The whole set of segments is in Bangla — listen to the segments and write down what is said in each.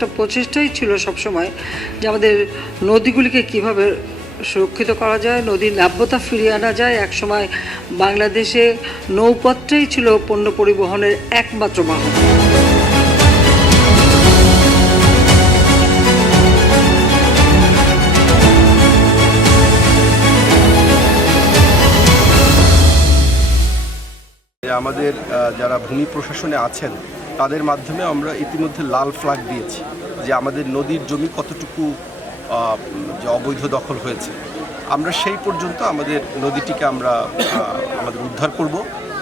একটা প্রচেষ্টাই ছিল সবসময় যে আমাদের নদীগুলিকে কীভাবে সুরক্ষিত করা যায়, নদীর নাব্যতা ফিরিয়ে আনা যায়। একসময় বাংলাদেশে নৌপথটাই ছিল পণ্য পরিবহনের একমাত্র বাহন। আমাদের যারা ভূমি প্রশাসনে আছেন তাদের মাধ্যমে আমরা ইতিমধ্যে লাল ফ্ল্যাগ দিয়েছি যে আমাদের নদীর জমি কতটুকু যে অবৈধ দখল হয়েছে। আমরা সেই পর্যন্ত আমাদের নদীটিকে আমরা আমাদের উদ্ধার করব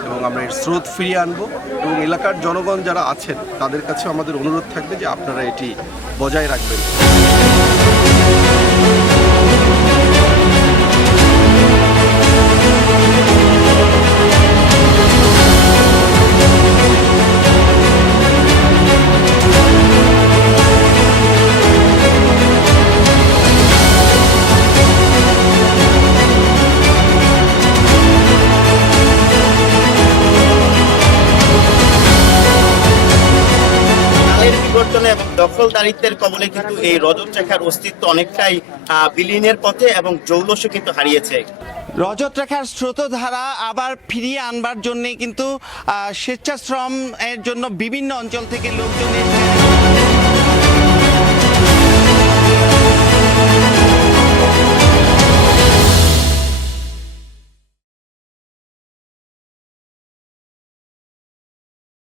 এবং আমরা এর স্রোত ফিরিয়ে আনব এবং এলাকার জনগণ যারা আছেন তাদের কাছে আমাদের অনুরোধ থাকবে যে আপনারা এটি বজায় রাখবেন। এবং দখলদারিত্বের কবলে কিন্তু এই রজত রেখার অস্তিত্ব অনেকটাই বিলীনের পথে এবং জৌলসও কিন্তু হারিয়েছে। রজত রেখার স্রোতধারা আবার ফিরিয়ে আনবার জন্যে কিন্তু স্বেচ্ছাশ্রম এর জন্য বিভিন্ন অঞ্চল থেকে লোকজন